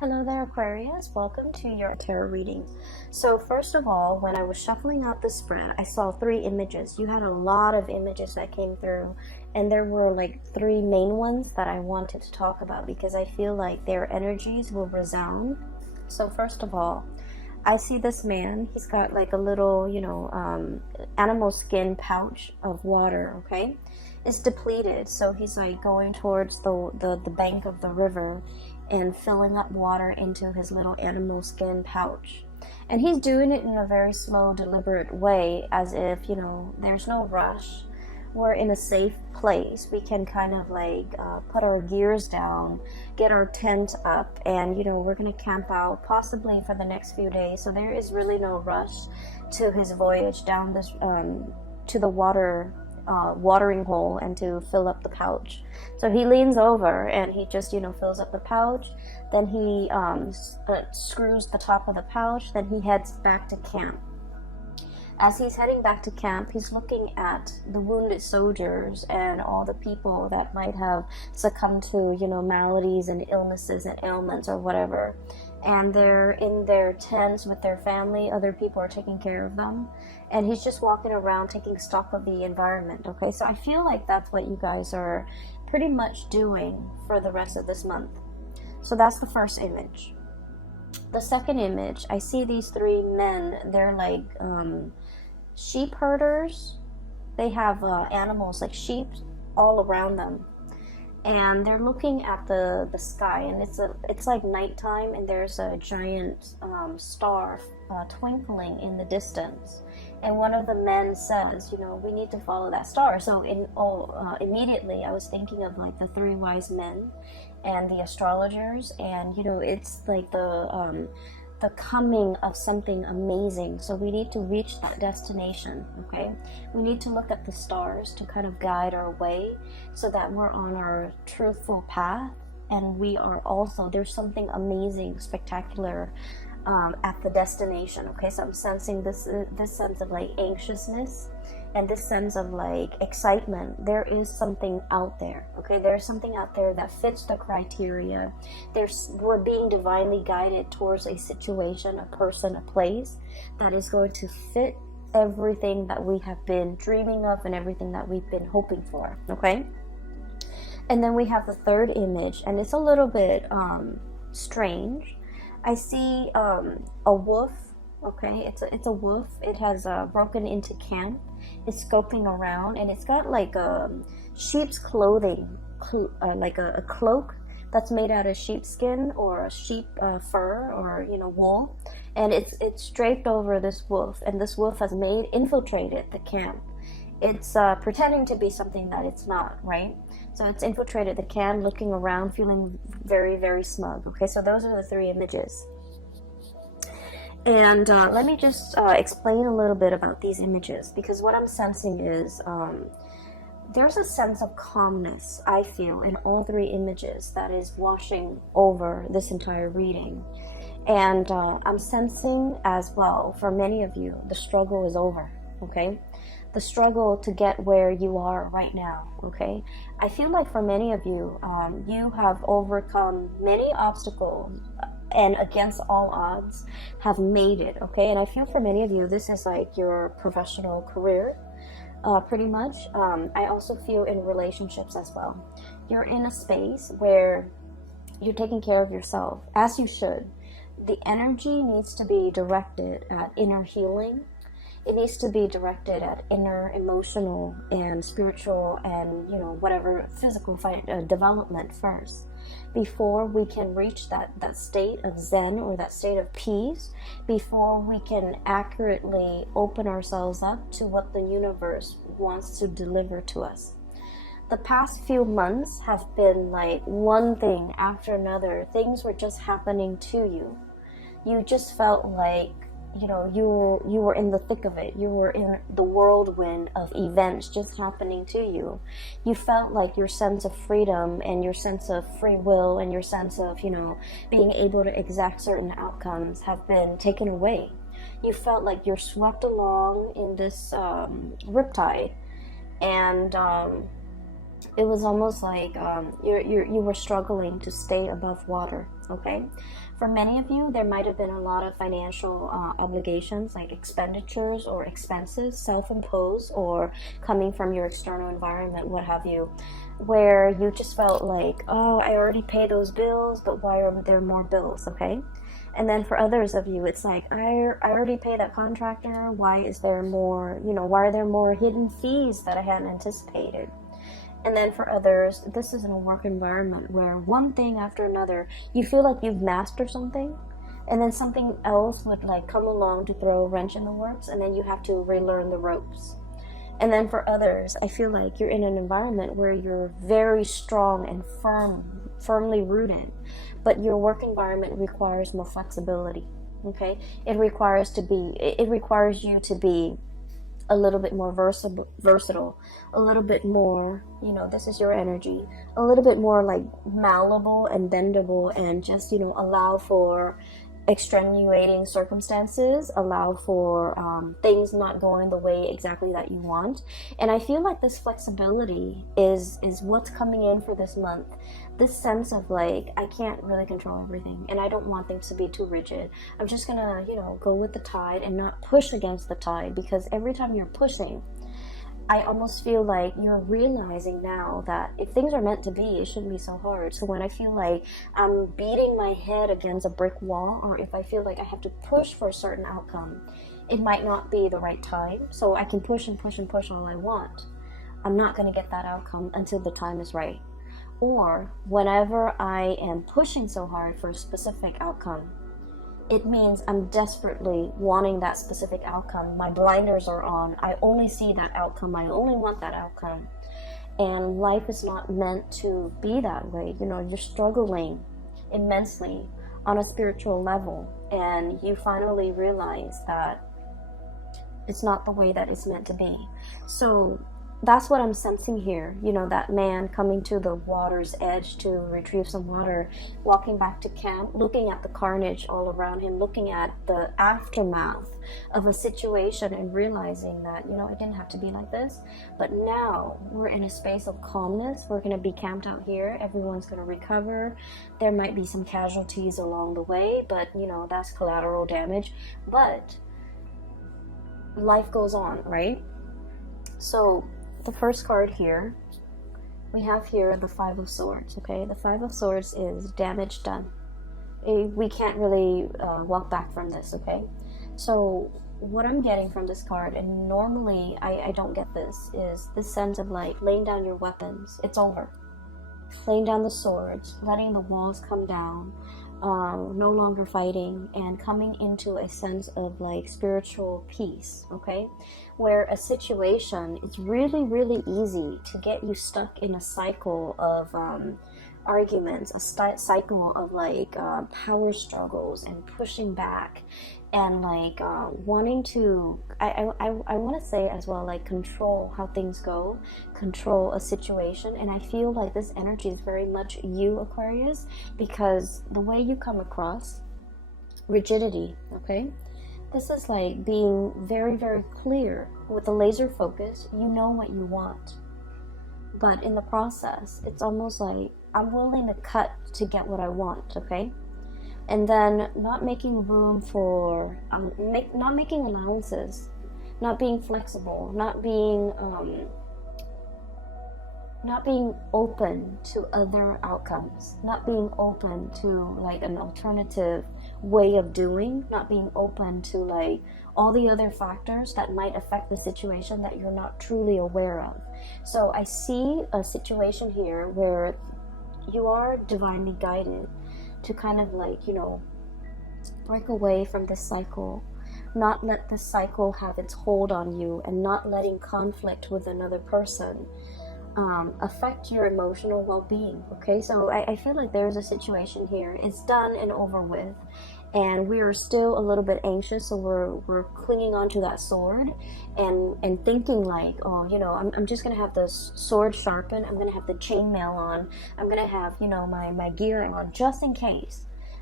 Hello there, Aquarius. Welcome to your tarot reading. So first of all, when I was shuffling out the spread, I saw three images. You had a lot of images that came through, and there were like three main ones that I wanted to talk about because I feel like their energies will resound. So first of all, I see this man. He's got like a little, animal skin pouch of water, okay? It's depleted, so he's like going towards the bank of the river and filling up water into his little animal skin pouch. And he's doing it in a very slow, deliberate way, as if, there's no rush. We're in a safe place. We can kind of like put our gears down, get our tent up, and we're gonna camp out possibly for the next few days. So there is really no rush to his voyage down this to the watering hole and to fill up the pouch. So he leans over and he just fills up the pouch. Then he screws the top of the pouch. Then he heads back to camp. As he's heading back to camp, he's looking at the wounded soldiers and all the people that might have succumbed to, maladies and illnesses and ailments or whatever. And they're in their tents with their family. Other people are taking care of them. And he's just walking around taking stock of the environment, okay? So I feel like that's what you guys are pretty much doing for the rest of this month. So that's the first image. The second image, I see these three men. They're like sheep herders. They have animals like sheep all around them, and they're looking at the sky, and it's like nighttime, and there's a giant star twinkling in the distance. And one of the men says, we need to follow that star. So immediately I was thinking of like the three wise men and the astrologers, and it's like the coming of something amazing. So we need to reach that destination, okay? We need to look at the stars to kind of guide our way so that we're on our truthful path, and we are also, there's something amazing, spectacular at the destination, okay? So I'm sensing this sense of like anxiousness and this sense of like excitement. There is something out there, okay? There's something out there that fits the criteria. We're being divinely guided towards a situation, a person, a place that is going to fit everything that we have been dreaming of and everything that we've been hoping for, okay? And then we have the third image, and it's a little bit strange. I see a wolf, okay? It's a wolf. It has broken into camp. It's scoping around, and it's got like sheep's clothing, like a cloak that's made out of sheepskin or sheep fur or wool, and it's draped over this wolf, and this wolf has infiltrated the camp. It's pretending to be something that it's not, right? So it's infiltrated the camp, looking around, feeling very, very smug. Okay, so those are the three images. And let me just explain a little bit about these images, because what I'm sensing is there's a sense of calmness, I feel, in all three images that is washing over this entire reading. And I'm sensing as well, for many of you, the struggle is over, okay? The struggle to get where you are right now, okay? I feel like for many of you, you have overcome many obstacles and against all odds have made it, okay? And I feel for many of you, this is like your professional career, pretty much. I also feel in relationships as well. You're in a space where you're taking care of yourself, as you should. The energy needs to be directed at inner healing. It needs to be directed at inner emotional and spiritual and whatever physical development first, before we can reach that state of zen or that state of peace, before we can accurately open ourselves up to what the universe wants to deliver to us. The past few months have been like one thing after another. Things were just happening to you. You just felt like you were in the thick of it. You were in the whirlwind of events just happening to you. You felt like your sense of freedom and your sense of free will and your sense of, being able to exact certain outcomes have been taken away. You felt like you're swept along in this riptide, and It was almost like you were struggling to stay above water, okay? For many of you, there might have been a lot of financial obligations, like expenditures or expenses, self-imposed or coming from your external environment, what have you, where you just felt like, oh, I already paid those bills, but why are there more bills, okay? And then for others of you, it's like, I already paid that contractor, why is there more, why are there more hidden fees that I hadn't anticipated? And then for others, this is in a work environment where one thing after another, you feel like you've mastered something, and then something else would like come along to throw a wrench in the works, and then you have to relearn the ropes. And then for others, I feel like you're in an environment where you're very strong and firmly rooted, but your work environment requires more flexibility, okay? It requires you to be a little bit more versatile, a little bit more, this is your energy, a little bit more like malleable and bendable, and just, allow for extenuating circumstances, allow for things not going the way exactly that you want. And I feel like this flexibility is what's coming in for this month. This sense of like, I can't really control everything, and I don't want things to be too rigid. I'm just gonna, go with the tide and not push against the tide, because every time you're pushing, I almost feel like you're realizing now that if things are meant to be, it shouldn't be so hard. So when I feel like I'm beating my head against a brick wall, or if I feel like I have to push for a certain outcome, it might not be the right time. So I can push and push and push all I want. I'm not going to get that outcome until the time is right. Or whenever I am pushing so hard for a specific outcome, it means I'm desperately wanting that specific outcome. My blinders are on. I only see that outcome. I only want that outcome. And life is not meant to be that way. You're struggling immensely on a spiritual level, and you finally realize that it's not the way that it's meant to be. So that's what I'm sensing here. That man coming to the water's edge to retrieve some water, walking back to camp, looking at the carnage all around him, looking at the aftermath of a situation and realizing that, it didn't have to be like this. But now we're in a space of calmness. We're going to be camped out here. Everyone's going to recover. There might be some casualties along the way, but, that's collateral damage. But life goes on, right? So the first card here, we have here the Five of Swords, okay? The Five of Swords is damage done. We can't really walk back from this, okay? So what I'm getting from this card, and normally I don't get this, is this sense of like laying down your weapons. It's over. Laying down the swords, letting the walls come down, no longer fighting, and coming into a sense of like spiritual peace, okay? Where a situation is really, really easy to get you stuck in a cycle of arguments, a cycle of like power struggles and pushing back, and like wanting to, I want to say as well, like control how things go, control a situation. And I feel like this energy is very much you, Aquarius, because the way you come across, rigidity, okay? This is like being very, very clear with a laser focus. You know what you want, but in the process, it's almost like I'm willing to cut to get what I want, okay? And then not making room for, not making allowances, not being flexible, not being open to other outcomes, not being open to like an alternative way of doing, not being open to like all the other factors that might affect the situation that you're not truly aware of. So I see a situation here where you are divinely guided to kind of like, break away from this cycle, not let this cycle have its hold on you, and not letting conflict with another person affect your emotional well-being, okay? So I feel like there's a situation here. It's done and over with, and we are still a little bit anxious, so we're clinging on to that sword and thinking like, oh, I'm just gonna have the sword sharpened, I'm gonna have the chainmail on, I'm gonna have my gear on just in case.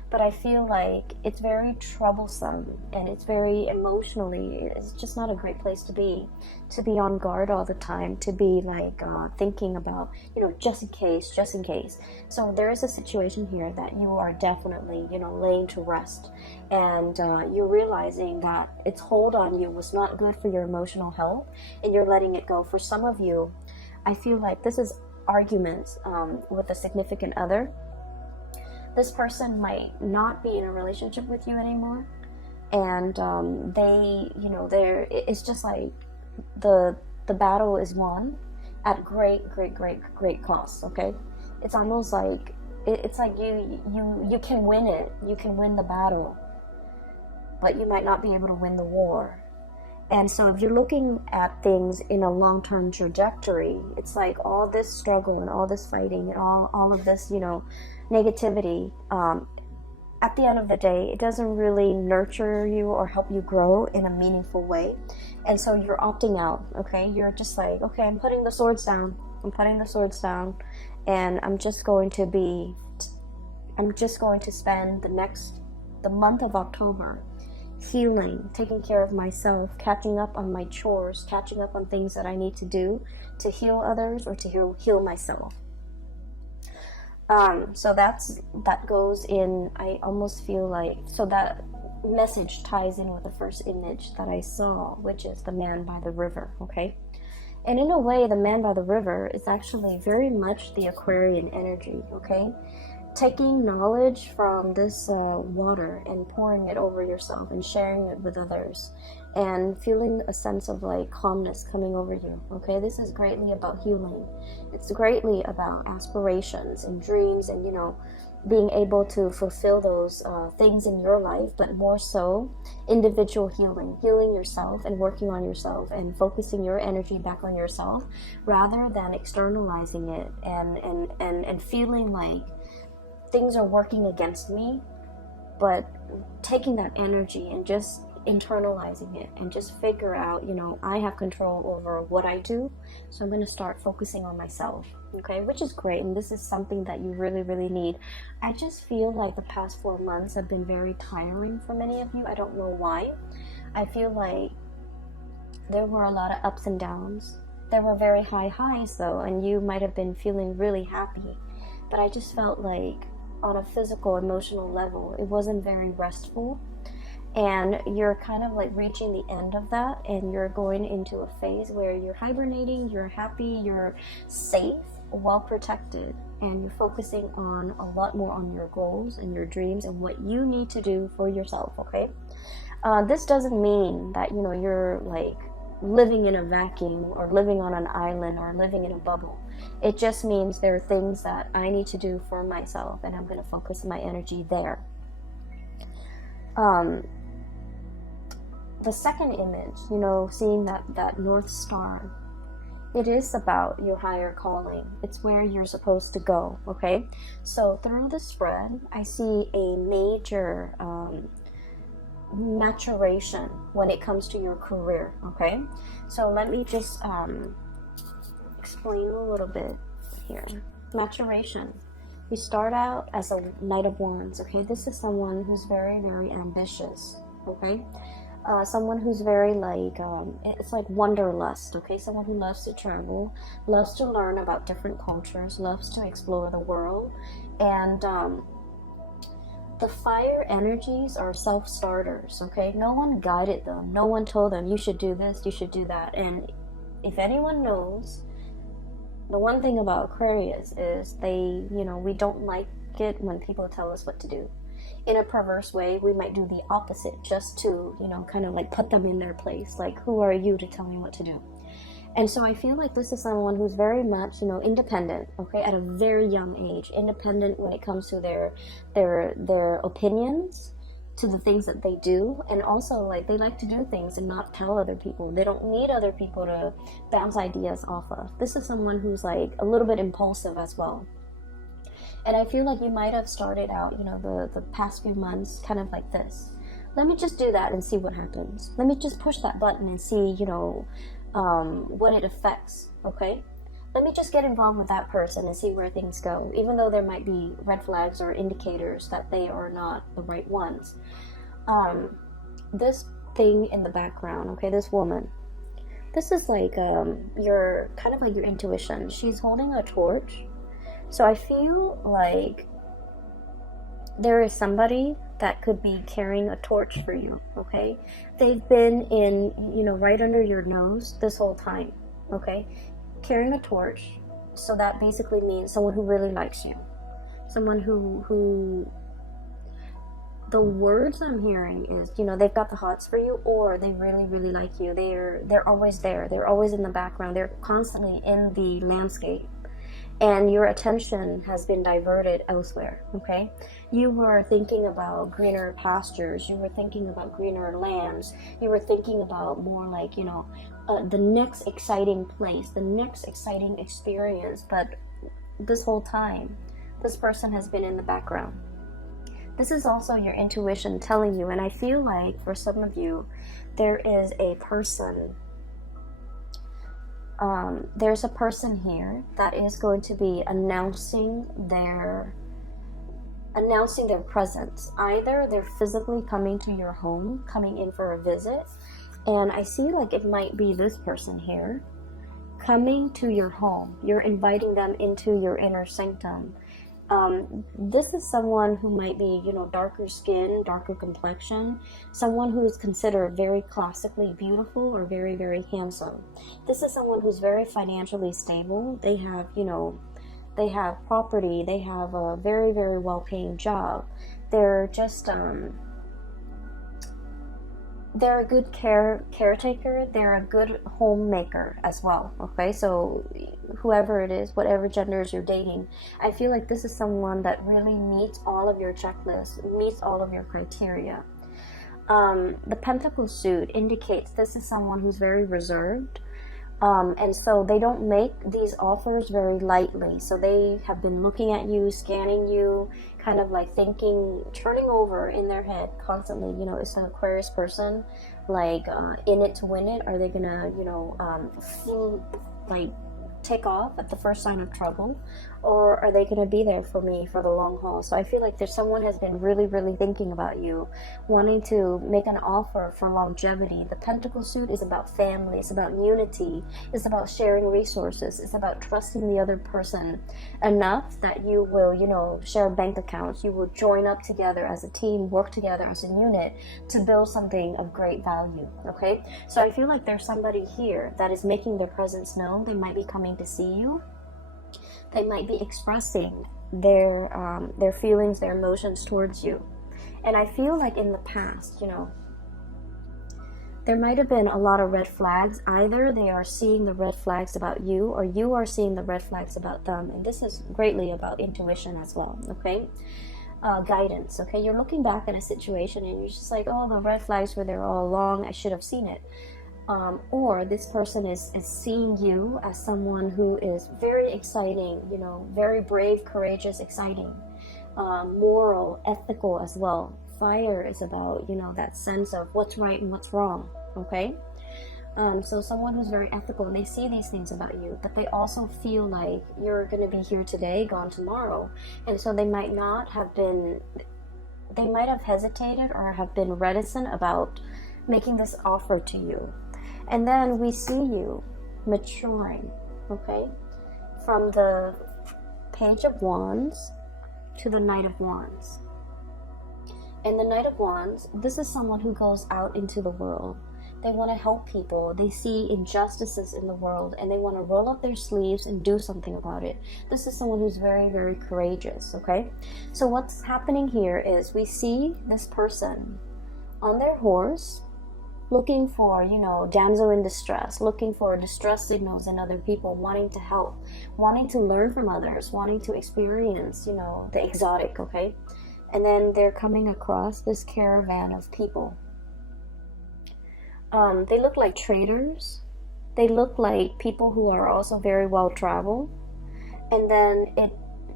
but I feel like it's very troublesome and it's very emotionally, it's just not a great place to be on guard all the time, to be like thinking about, just in case, just in case. So there is a situation here that you are definitely, laying to rest, and you're realizing that its hold on you was not good for your emotional health, and you're letting it go. For some of you, I feel like this is arguments with a significant other. This person might not be in a relationship with you anymore, and it's just like the battle is won at great cost. Okay, it's almost like it's like you can win it, you can win the battle, but you might not be able to win the war. And so if you're looking at things in a long-term trajectory, it's like all this struggle and all this fighting and all of this, negativity, at the end of the day, it doesn't really nurture you or help you grow in a meaningful way. And so you're opting out, okay? You're just like, okay, I'm putting the swords down. And I'm just going to spend the month of October healing, taking care of myself, catching up on my chores, catching up on things that I need to do to heal others or to heal myself. So that goes in, I almost feel like, so that message ties in with the first image that I saw, which is the man by the river, okay? And in a way, the man by the river is actually very much the Aquarian energy, okay? Taking knowledge from this water and pouring it over yourself and sharing it with others and feeling a sense of like calmness coming over you, okay? This is greatly about healing. It's greatly about aspirations and dreams and, being able to fulfill those things in your life, but more so individual healing yourself and working on yourself and focusing your energy back on yourself rather than externalizing it and feeling like things are working against me, but taking that energy and just internalizing it and just figure out, I have control over what I do, so I'm going to start focusing on myself, okay, which is great, and this is something that you really need. I just feel like the past 4 months have been very tiring for many of you. I don't know why. I feel like there were a lot of ups and downs. There were very high highs though, and you might have been feeling really happy, but I just felt like on a physical, emotional level, it wasn't very restful. And you're kind of like reaching the end of that, and you're going into a phase where you're hibernating, you're happy, you're safe, well protected, and you're focusing on a lot more on your goals and your dreams and what you need to do for yourself, okay? This doesn't mean that, you're like living in a vacuum or living on an island or living in a bubble. It just means there are things that I need to do for myself, and I'm going to focus my energy there. The second image, seeing that North Star, it is about your higher calling. It's where you're supposed to go, okay? So through the spread, I see a major maturation when it comes to your career, okay? So let me just explain a little bit here. Maturation. We start out as a Knight of Wands, okay? This is someone who's very ambitious, okay? Someone who's very like, it's like wanderlust, okay? Someone who loves to travel, loves to learn about different cultures, loves to explore the world. And the fire energies are self-starters, okay? No one guided them. No one told them, you should do this, you should do that. And if anyone knows, the one thing about Aquarius is we don't like it when people tell us what to do. In a perverse way, we might do the opposite just to, kind of like put them in their place. Like, who are you to tell me what to do? And so I feel like this is someone who's very much, independent, okay, at a very young age. Independent when it comes to their opinions, to the things that they do, and also like they like to do things and not tell other people. They don't need other people to bounce ideas off of. This is someone who's like a little bit impulsive as well. And I feel like you might have started out, the past few months kind of like this. Let me just do that and see what happens. Let me just push that button and see, what it affects, okay? let me just get involved with that person and see where things go, even though there might be red flags or indicators that they are not the right ones. This thing in the background, okay, this woman, this is like your kind of like your intuition. She's holding a torch. So I feel like there is somebody that could be carrying a torch for you, okay? They've been in, right under your nose this whole time, okay? Carrying a torch. So that basically means someone who really likes you. Someone who the words I'm hearing is, they've got the hots for you, or they really, really like you. They're always there. They're always in the background. They're constantly in the landscape. And your attention has been diverted elsewhere, okay? You were thinking about greener pastures. You were thinking about greener lands. You were thinking about more like, the next exciting place, the next exciting experience. But this whole time, this person has been in the background. This is also your intuition telling you, and I feel like for some of you, there is a person. There's a person here that is going to be announcing their presence. Either they're physically coming to your home, coming in for a visit, and I see like it might be this person here coming to your home. You're inviting them into your inner sanctum. This is someone who might be, darker skin, darker complexion, someone who is considered very classically beautiful or very, very handsome. This is someone who's very financially stable. They have, they have property. They have a very, very well-paying job. They're just, they're a good caretaker. They're a good homemaker as well, okay? So whoever it is, whatever genders you're dating, I feel like this is someone that really meets all of your checklists, meets all of your criteria. The pentacle suit indicates this is someone who's very reserved, and so they don't make these offers very lightly. So they have been looking at you, scanning you, kind of like thinking, turning over in their head constantly. It's an Aquarius person, like in it to win it. Are they gonna, take off at the first sign of trouble, or are they going to be there for me for the long haul? So I feel like there's someone has been really, really thinking about you, wanting to make an offer for longevity. The pentacle suit is about family, it's about unity, it's about sharing resources, it's about trusting the other person enough that you will, share bank accounts, you will join up together as a team, work together as a unit to build something of great value, okay? So I feel like there's somebody here that is making their presence known. They might be coming to see you. They might be expressing their feelings, their emotions towards you. And I feel like in the past, there might have been a lot of red flags. Either they are seeing the red flags about you, or you are seeing the red flags about them. And this is greatly about intuition as well, okay? Guidance, okay? You're looking back at a situation and you're just like, oh, the red flags were there all along. I should have seen it. Or this person is seeing you as someone who is very exciting, very brave, courageous, exciting, moral, ethical as well. Fire is about, that sense of what's right and what's wrong, okay? So someone who's very ethical, and they see these things about you, but they also feel like you're going to be here today, gone tomorrow. And so they might have hesitated or have been reticent about making this offer to you. And then we see you maturing, okay? From the Page of Wands to the Knight of Wands. And the Knight of Wands, this is someone who goes out into the world. They want to help people. They see injustices in the world and they want to roll up their sleeves and do something about it. This is someone who's very, very courageous, okay? So what's happening here is we see this person on their horse, looking for, damsel in distress, looking for distress signals in other people, wanting to help, wanting to learn from others, wanting to experience, the exotic, okay? And then they're coming across this caravan of people. They look like traders. They look like people who are also very well traveled. And then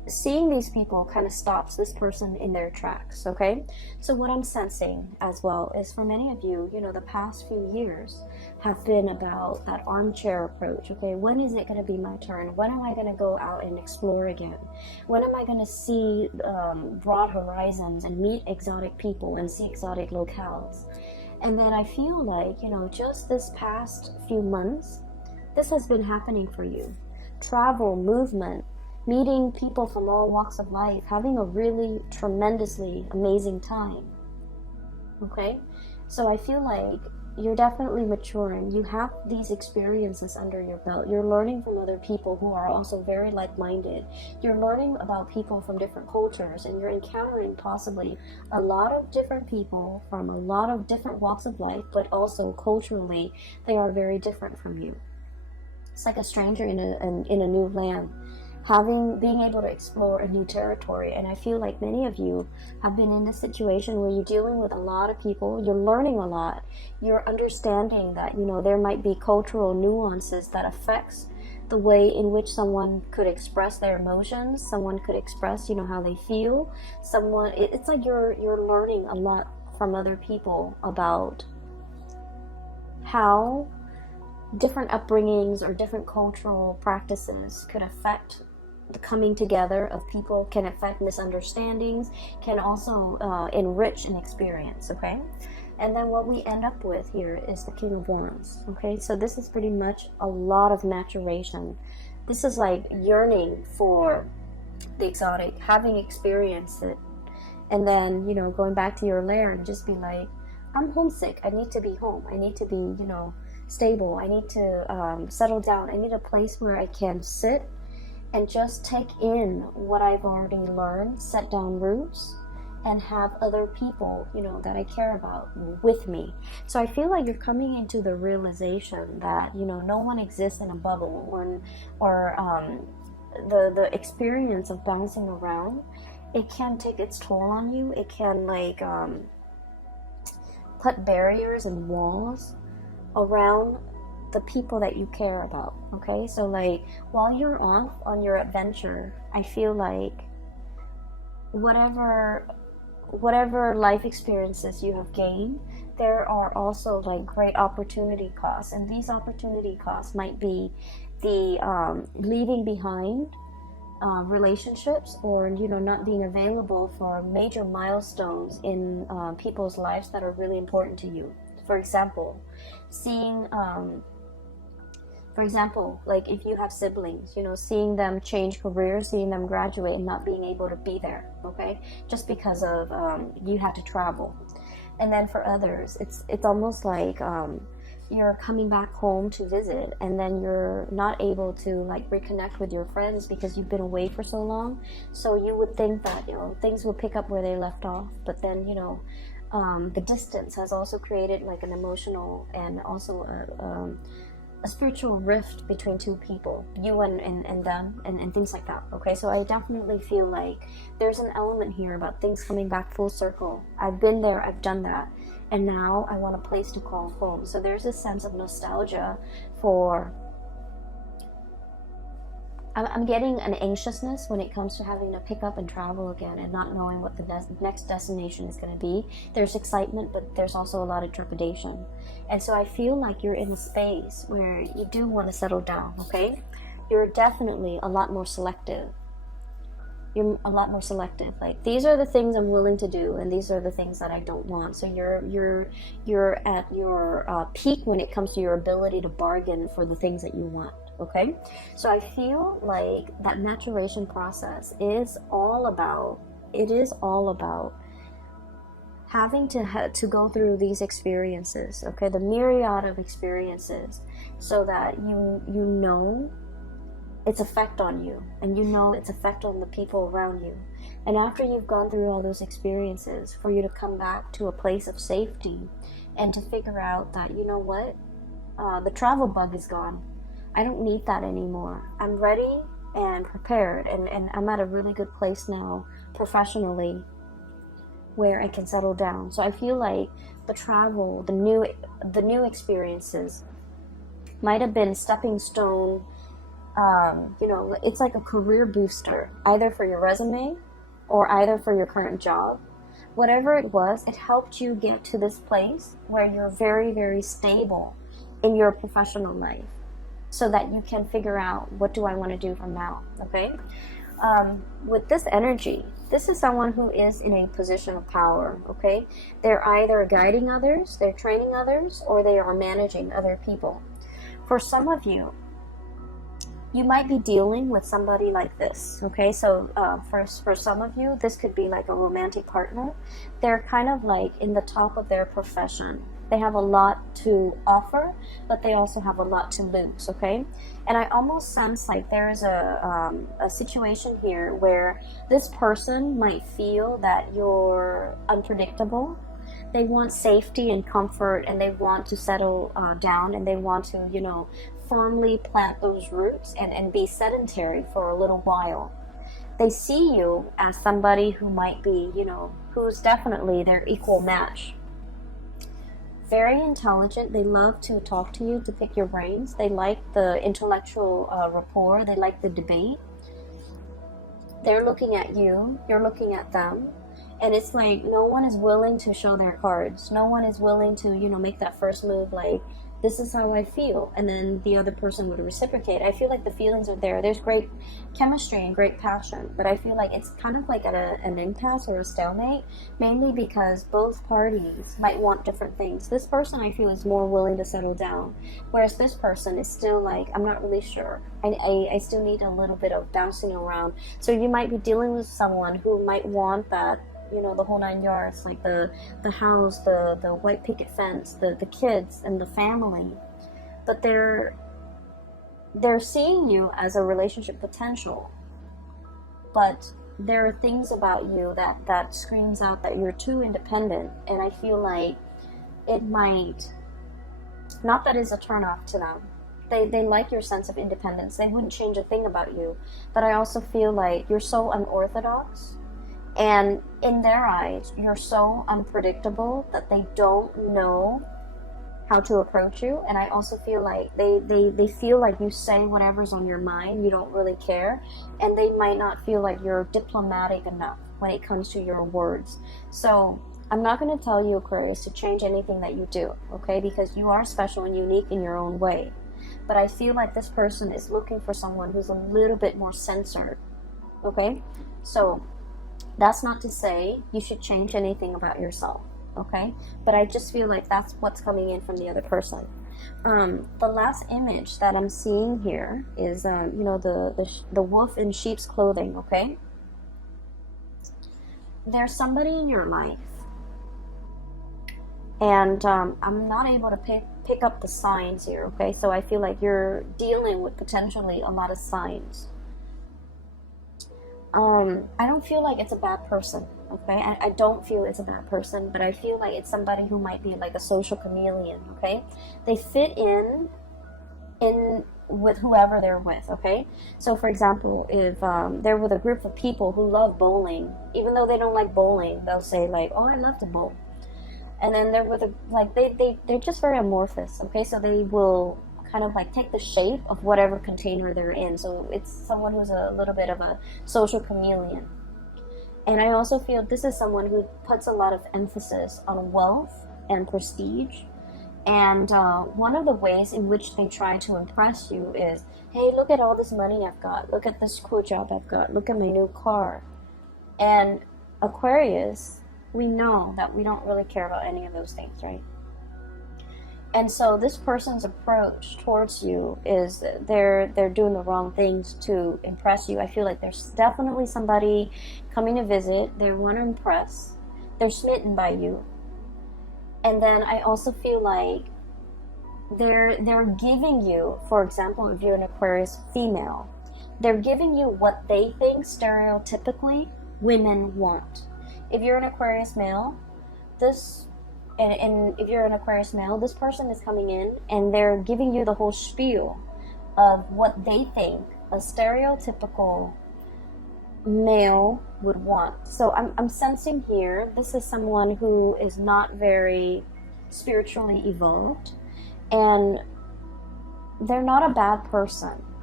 seeing these people kind of stops this person in their tracks, okay? So what I'm sensing as well is for many of you, you know, the past few years have been about that armchair approach, okay? When is it going to be my turn? When am I going to go out and explore again? When am I going to see broad horizons and meet exotic people and see exotic locales? And then I feel like, you know, just this past few months, this has been happening for you. Travel, movement, meeting people from all walks of life, having a really tremendously amazing time. Okay? So I feel like you're definitely maturing. You have these experiences under your belt. You're learning from other people who are also very like-minded. You're learning about people from different cultures, and you're encountering possibly a lot of different people from a lot of different walks of life, but also culturally, they are very different from you. It's like a stranger in a new land, being able to explore a new territory. And I feel like many of you have been in this situation where you're dealing with a lot of people, you're learning a lot, you're understanding that, you know, there might be cultural nuances that affects the way in which someone could express their emotions, someone could express, you know, how they feel. It's like you're learning a lot from other people about how different upbringings or different cultural practices could affect the coming together of people, can affect misunderstandings, can also enrich an experience, okay? And then what we end up with here is the King of Wands, okay? So this is pretty much a lot of maturation. This is like yearning for the exotic, having experienced it, and then, you know, going back to your lair and just be like, I'm homesick, I need to be home, I need to be, you know, stable, I need to settle down, I need a place where I can sit and just take in what I've already learned, set down roots, and have other people, you know, that I care about with me. So I feel like you're coming into the realization that, you know, no one exists in a bubble, or the experience of bouncing around, it can take its toll on you. It can like put barriers and walls around the people that you care about, okay? So like while you're off on your adventure, I feel like whatever life experiences you have gained, there are also like great opportunity costs, and these opportunity costs might be the leaving behind relationships, or, you know, not being available for major milestones in people's lives that are really important to you. For example, like if you have siblings, you know, seeing them change careers, seeing them graduate and not being able to be there, okay, just because of you had to travel. And then for others, it's almost like you're coming back home to visit, and then you're not able to like reconnect with your friends because you've been away for so long. So you would think that, you know, things will pick up where they left off, but then, you know, the distance has also created like an emotional and also a spiritual rift between two people, you and them, and things like that, okay? So I definitely feel like there's an element here about things coming back full circle. I've been there, I've done that, and now I want a place to call home. So there's this sense of nostalgia for... I'm getting an anxiousness when it comes to having to pick up and travel again and not knowing what the next destination is going to be. There's excitement, but there's also a lot of trepidation. And so I feel like you're in a space where you do want to settle down, okay? You're definitely a lot more selective. You're a lot more selective. Like, these are the things I'm willing to do, and these are the things that I don't want. So you're at your peak when it comes to your ability to bargain for the things that you want. Okay, so I feel like that maturation process is all about having to go through these experiences, okay, the myriad of experiences, so that you know its effect on you, and you know its effect on the people around you. And after you've gone through all those experiences, for you to come back to a place of safety and to figure out that, you know what, the travel bug is gone. I don't need that anymore. I'm ready and prepared, and I'm at a really good place now professionally where I can settle down. So I feel like the travel, the new experiences might have been stepping stone You know, it's like a career booster, either for your resume or either for your current job. Whatever it was, it helped you get to this place where you're very, very stable in your professional life so that you can figure out, what do I want to do from now, okay? With this energy, this is someone who is in a position of power, okay? They're either guiding others, they're training others, or they are managing other people. For some of you, you might be dealing with somebody like this, okay? So for some of you, this could be like a romantic partner. They're kind of like in the top of their profession. They have a lot to offer, but they also have a lot to lose, okay? And I almost sense like there is a situation here where this person might feel that you're unpredictable. They want safety and comfort, and they want to settle down, and they want to, you know, firmly plant those roots and be sedentary for a little while. They see you as somebody who might be, you know, who's definitely their equal match. Very intelligent. They love to talk to you, to pick your brains. They like the intellectual rapport. They like the debate. They're looking at you. You're looking at them. And it's like no one is willing to show their cards. No one is willing to, you know, make that first move like, this is how I feel, and then the other person would reciprocate. I feel like the feelings are there. There's great chemistry and great passion, but I feel like it's kind of like at an impasse or a stalemate, mainly because both parties might want different things. This person, I feel, is more willing to settle down, whereas this person is still like, I'm not really sure. I still need a little bit of bouncing around. So you might be dealing with someone who might want that, you know, the whole 9 yards, like the house, the white picket fence, the kids and the family. But they're seeing you as a relationship potential. But there are things about you that screams out that you're too independent, and I feel like it might, not that it's a turnoff to them. They like your sense of independence. They wouldn't change a thing about you. But I also feel like you're so unorthodox, and in their eyes, you're so unpredictable that they don't know how to approach you. And I also feel like they feel like you say whatever's on your mind, you don't really care. And they might not feel like you're diplomatic enough when it comes to your words. So I'm not going to tell you, Aquarius, to change anything that you do, okay? Because you are special and unique in your own way. But I feel like this person is looking for someone who's a little bit more censored, okay? So that's not to say you should change anything about yourself, okay? But I just feel like that's what's coming in from the other person. The last image that I'm seeing here is, you know, the wolf in sheep's clothing, okay? There's somebody in your life, and I'm not able to pick up the signs here, okay? So I feel like you're dealing with potentially a lot of signs. I don't feel like it's a bad person, okay? I don't feel it's a bad person, but I feel like it's somebody who might be like a social chameleon, okay? They fit in with whoever they're with, okay? So for example, if they're with a group of people who love bowling, even though they don't like bowling, they'll say like, oh, I love to bowl. And then they're with they're just very amorphous, okay? So they will kind of like take the shape of whatever container they're in. So it's someone who's a little bit of a social chameleon. And I also feel this is someone who puts a lot of emphasis on wealth and prestige. And one of the ways in which they try to impress you is, hey, look at all this money I've got. Look at this cool job I've got. Look at my new car. And Aquarius, we know that we don't really care about any of those things, right? And so this person's approach towards you is they're doing the wrong things to impress you. I feel like there's definitely somebody coming to visit. They want to impress. They're smitten by you. And then I also feel like they're giving you, for example, if you're an Aquarius female, they're giving you what they think stereotypically women want. If you're an Aquarius male, and if you're an Aquarius male, this person is coming in and they're giving you the whole spiel of what they think a stereotypical male would want. So I'm sensing here, this is someone who is not very spiritually evolved, and they're not a bad person.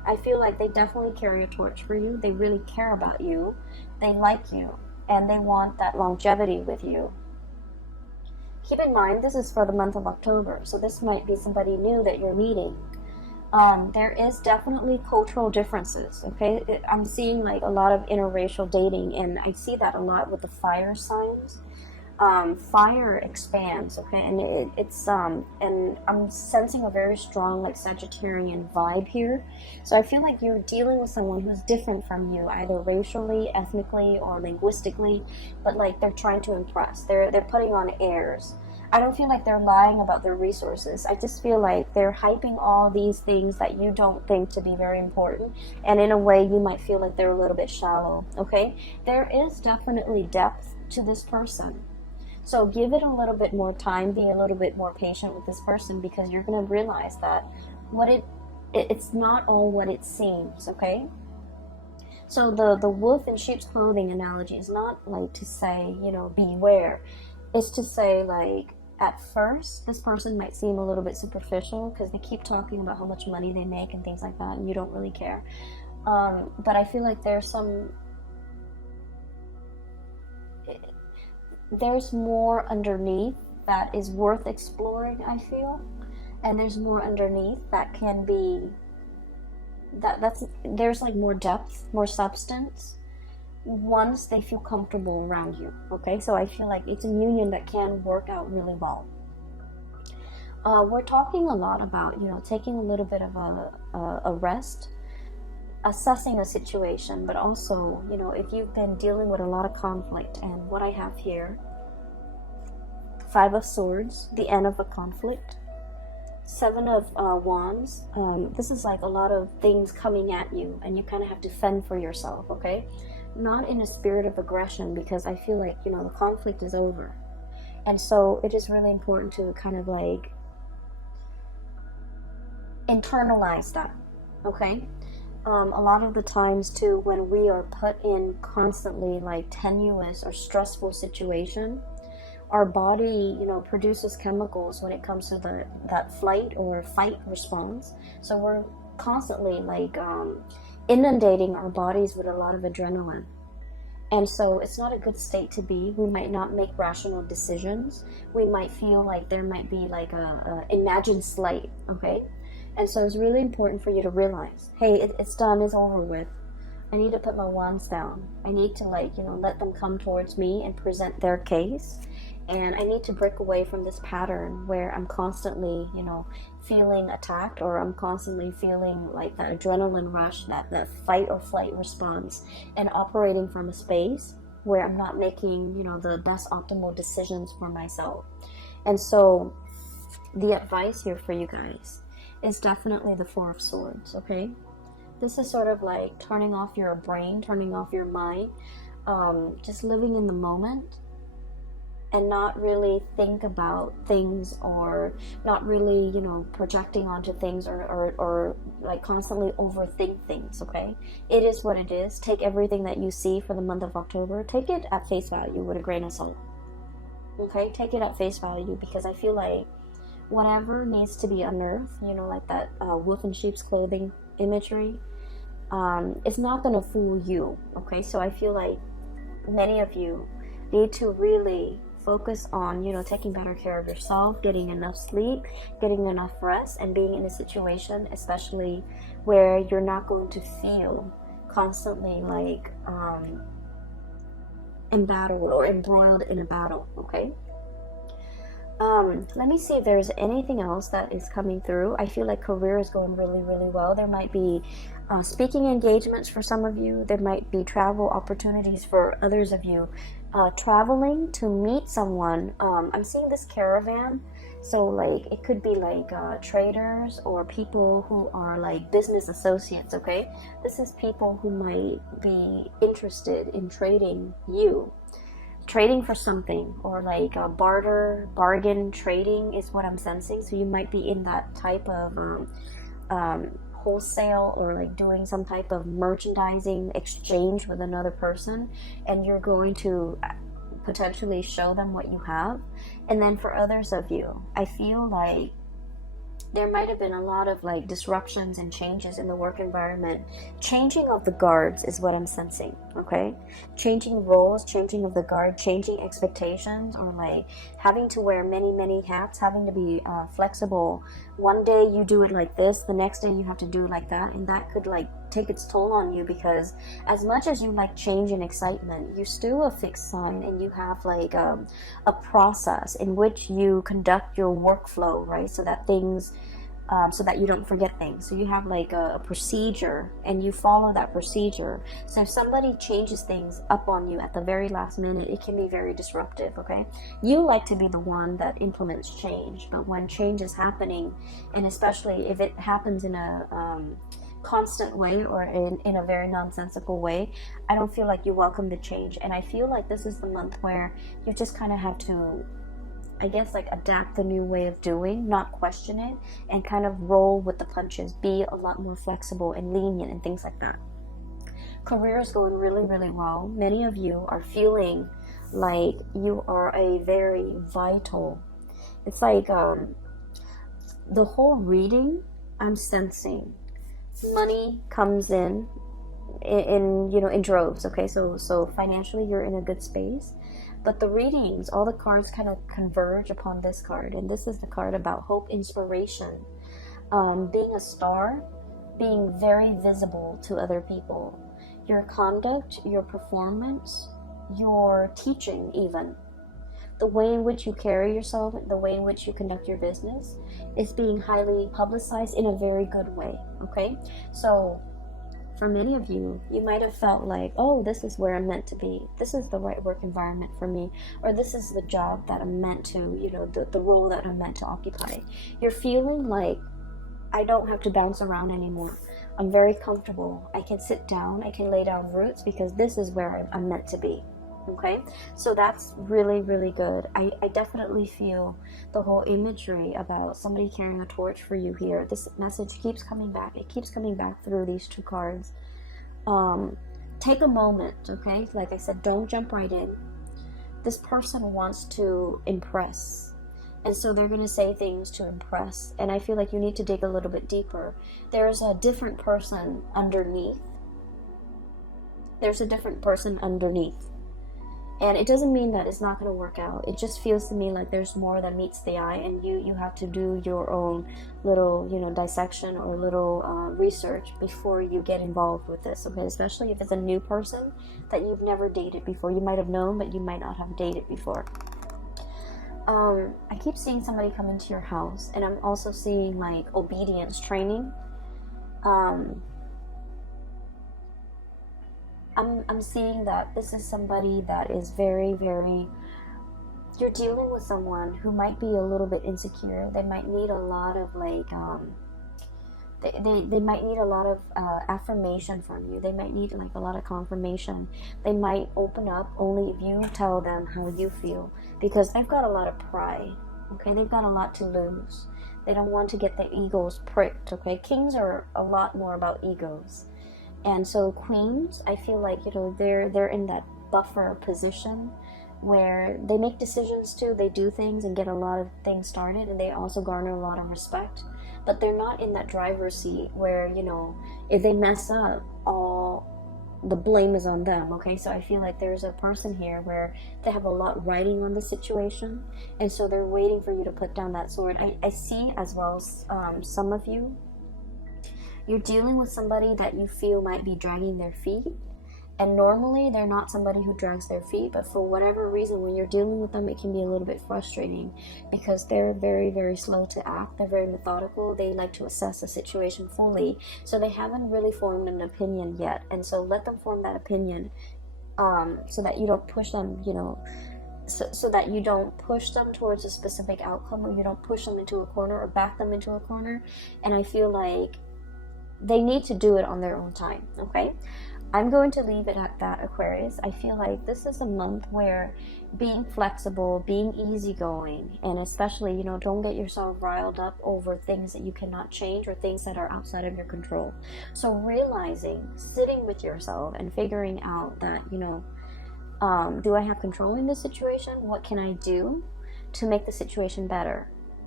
I feel like they definitely carry a torch for you. They really care about you. They like you. And they want that longevity with you. Keep in mind, this is for the month of October. So this might be somebody new that you're meeting. There is definitely cultural differences, okay? I'm seeing like a lot of interracial dating, and I see that a lot with the fire signs. Fire expands, okay, and and I'm sensing a very strong like Sagittarian vibe here. So I feel like you're dealing with someone who's different from you, either racially, ethnically, or linguistically, but like they're trying to impress. They're putting on airs. I don't feel like they're lying about their resources. I just feel like they're hyping all these things that you don't think to be very important, and in a way you might feel like they're a little bit shallow, okay? There is definitely depth to this person. So give it a little bit more time, be a little bit more patient with this person, because you're going to realize that it's not all what it seems, okay? So the wolf in sheep's clothing analogy is not like to say, you know, beware. It's to say like, at first, this person might seem a little bit superficial because they keep talking about how much money they make and things like that, and you don't really care. But I feel like there's more underneath that is worth exploring, I feel. And there's more underneath that can be, there's like more depth, more substance, once they feel comfortable around you, okay? So I feel like it's a union that can work out really well. We're talking a lot about, you know, taking a little bit of a rest, assessing a situation, but also, you know, if you've been dealing with a lot of conflict, and what I have here, 5 of Swords, the end of a conflict, 7 of Wands, this is like a lot of things coming at you, and you kind of have to fend for yourself, okay? Not in a spirit of aggression, because I feel like, you know, the conflict is over. And so it is really important to kind of like internalize that, okay? A lot of the times too, when we are put in constantly like tenuous or stressful situation, our body, you know, produces chemicals when it comes to that flight or fight response. So we're constantly like inundating our bodies with a lot of adrenaline. And so it's not a good state to be. We might not make rational decisions. We might feel like there might be like a imagined slight, okay? And so it's really important for you to realize, hey, it's done, it's over with. I need to put my wands down. I need to like, you know, let them come towards me and present their case. And I need to break away from this pattern where I'm constantly, you know, feeling attacked, or I'm constantly feeling like that adrenaline rush, that fight or flight response, and operating from a space where I'm not making, you know, the best optimal decisions for myself. And so the advice here for you guys is definitely the 4 of Swords, okay? This is sort of like turning off your brain, turning off your mind, just living in the moment, and not really think about things, or not really, you know, projecting onto things, or like constantly overthink things, okay? It is what it is. Take everything that you see for the month of October, take it at face value with a grain of salt, okay? Take it at face value, because I feel like whatever needs to be unearthed, you know, like that wolf in sheep's clothing imagery, it's not going to fool you, okay? So I feel like many of you need to really focus on, you know, taking better care of yourself, getting enough sleep, getting enough rest, and being in a situation especially where you're not going to feel constantly like embattled or embroiled in a battle, okay? Let me see if there's anything else that is coming through. I feel like career is going really, really well. There might be speaking engagements for some of you. There might be travel opportunities for others of you. Traveling to meet someone. I'm seeing this caravan. So like it could be like traders or people who are like business associates, okay? This is people who might be interested in trading you. Trading for something, or like a bargain trading is what I'm sensing. So you might be in that type of wholesale, or like doing some type of merchandising exchange with another person, and you're going to potentially show them what you have. And then for others of you, I feel like there might have been a lot of like disruptions and changes in the work environment. Changing of the guards is what I'm sensing, okay? Changing roles, changing of the guard, changing expectations, or like having to wear many hats, having to be flexible. One day you do it like this, the next day you have to do it like that, and that could like take its toll on you, because as much as you like change and excitement, you're still a fixed sign, and you have like a process in which you conduct your workflow, right? So that things so that you don't forget things. So you have like a procedure, and you follow that procedure. So if somebody changes things up on you at the very last minute, it can be very disruptive, okay? You like to be the one that implements change, but when change is happening, and especially if it happens in a constant way or in a very nonsensical way, I don't feel like you welcome the change. And I feel like this is the month where you just kind of have to, I guess, like adapt the new way of doing, not question it, and kind of roll with the punches, be a lot more flexible and lenient and things like that. Career is going really well. Many of you are feeling like you are a very vital, it's like the whole reading, I'm sensing money comes in in droves, okay? So financially you're in a good space. But the readings, all the cards kind of converge upon this card. And this is the card about hope, inspiration, being a star, being very visible to other people. Your conduct, your performance, your teaching even. The way in which you carry yourself, the way in which you conduct your business is being highly publicized in a very good way, okay? So for many of you, you might have felt like, oh, this is where I'm meant to be. This is the right work environment for me. Or this is the job that I'm meant to, the role that I'm meant to occupy. You're feeling like, I don't have to bounce around anymore. I'm very comfortable. I can sit down. I can lay down roots because this is where I'm meant to be. Okay, so that's really good. I definitely feel the whole imagery about somebody carrying a torch for you here. This message keeps coming back. It keeps coming back through these two cards. Take a moment, okay? Like I said, don't jump right in. This person wants to impress, and so they're going to say things to impress, and I feel like you need to dig a little bit deeper. There's a different person underneath. There's a different person underneath. And it doesn't mean that it's not going to work out. It just feels to me like there's more that meets the eye, and you have to do your own little, dissection or little research before you get involved with this, okay? Especially if it's a new person that you've never dated before. You might have known, but you might not have dated before. I keep seeing somebody come into your house, and I'm also seeing like obedience training. I'm seeing that this is somebody that is very you're dealing with someone who might be a little bit insecure. They might need a lot of like they might need a lot of affirmation from you. They might need like a lot of confirmation. They might open up only if you tell them how you feel, because they've got a lot of pride, okay? They've got a lot to lose. They don't want to get their egos pricked, okay? Kings are a lot more about egos. And so queens, I feel like, they're in that buffer position where they make decisions too. They do things and get a lot of things started, and they also garner a lot of respect. But they're not in that driver's seat where, if they mess up, all the blame is on them, okay? So I feel like there's a person here where they have a lot riding on the situation, and so they're waiting for you to put down that sword. I see as well some of you, you're dealing with somebody that you feel might be dragging their feet, and normally they're not somebody who drags their feet, but for whatever reason, when you're dealing with them, it can be a little bit frustrating because they're very slow to act. They're very methodical. They like to assess the situation fully, so they haven't really formed an opinion yet. And so let them form that opinion, so that you don't push them, so that you don't push them towards a specific outcome, or you don't push them into a corner or back them into a corner. And I feel like they need to do it on their own time, okay? I'm going to leave it at that, Aquarius. I feel like this is a month where being flexible, being easygoing, and especially, don't get yourself riled up over things that you cannot change or things that are outside of your control. So realizing, sitting with yourself and figuring out that, do I have control in this situation? What can I do to make the situation better?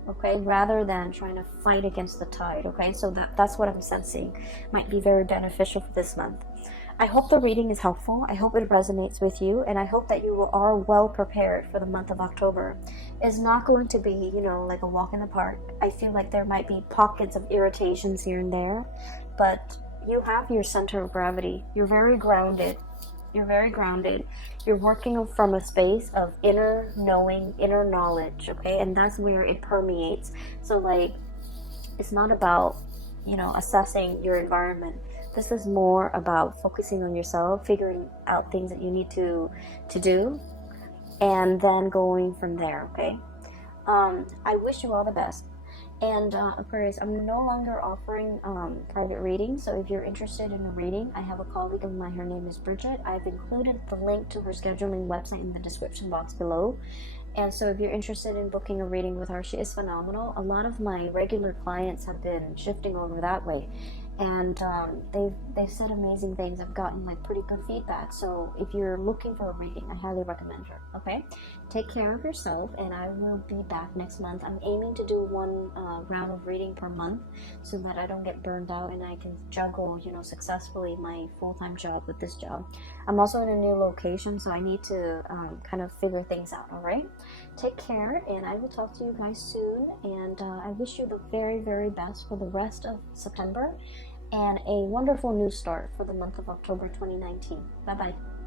okay, rather than trying to fight against the tide, okay? So that's what I'm sensing might be very beneficial for this month. I hope the reading is helpful. I hope it resonates with you, and I hope that you are well prepared for the month of October. It's not going to be, you know, like a walk in the park. I feel like there might be pockets of irritations here and there, but you have your center of gravity. You're very grounded. You're very grounded. You're working from a space of inner knowing, inner knowledge, okay? And that's where it permeates. So, like, it's not about, you know, assessing your environment. This is more about focusing on yourself, figuring out things that you need to do, and then going from there, okay? I wish you all the best. And Aquarius, I'm no longer offering private readings, so if you're interested in a reading, I have a colleague of mine, her name is Bridget. I've included the link to her scheduling website in the description box below. And so if you're interested in booking a reading with her, she is phenomenal. A lot of my regular clients have been shifting over that way, and they've said amazing things. I've gotten like pretty good feedback. So if you're looking for a reading, I highly recommend her. Okay, take care of yourself, and I will be back next month. I'm aiming to do one round of reading per month, so that I don't get burned out and I can juggle, you know, successfully my full-time job with this job. I'm also in a new location, so I need to kind of figure things out. All right, take care, and I will talk to you guys soon. And I wish you the very, very best for the rest of September, and a wonderful new start for the month of October 2019. Bye bye.